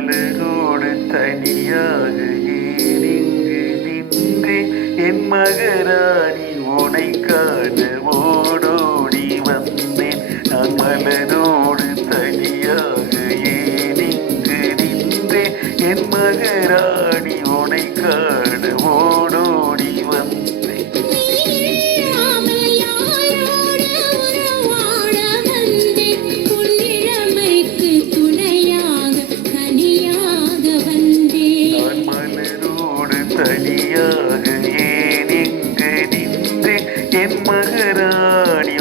மலரோடு தனியாக ஏன் நின்று? என் மகராணி உனை காண நின்றேன் என் மகராணி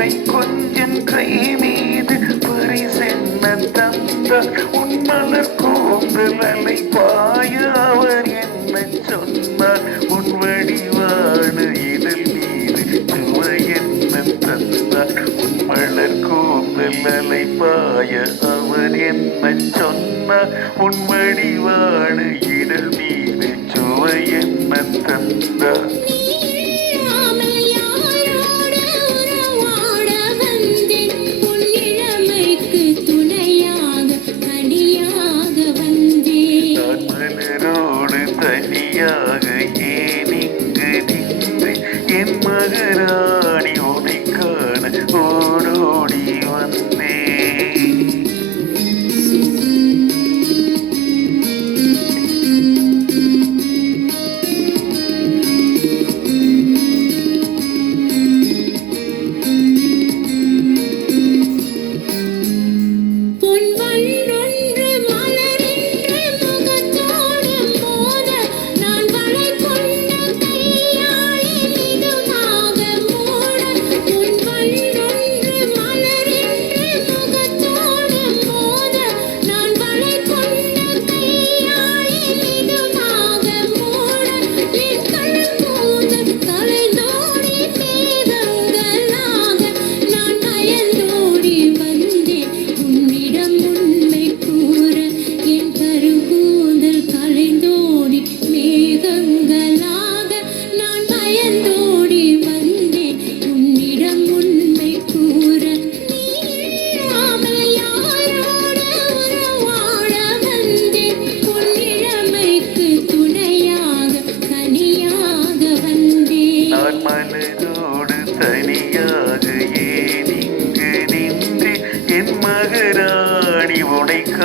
உன்னை கொஞ்சம் கை மீது பரிசென்ன தந்தார் உன் மலர் கூந்தல் அலை பாய அவர் என்ன சொன்னார். உன் வடிவான இதழ் மீது சுவை என்ன தந்தார். உன் மலர் கூந்தல் அலை பாய அவர் என்ன சொன்னார். உன் வடிவான இதழ் மீது சுவை என்ன தந்தார். என் மகரா. உடைக்க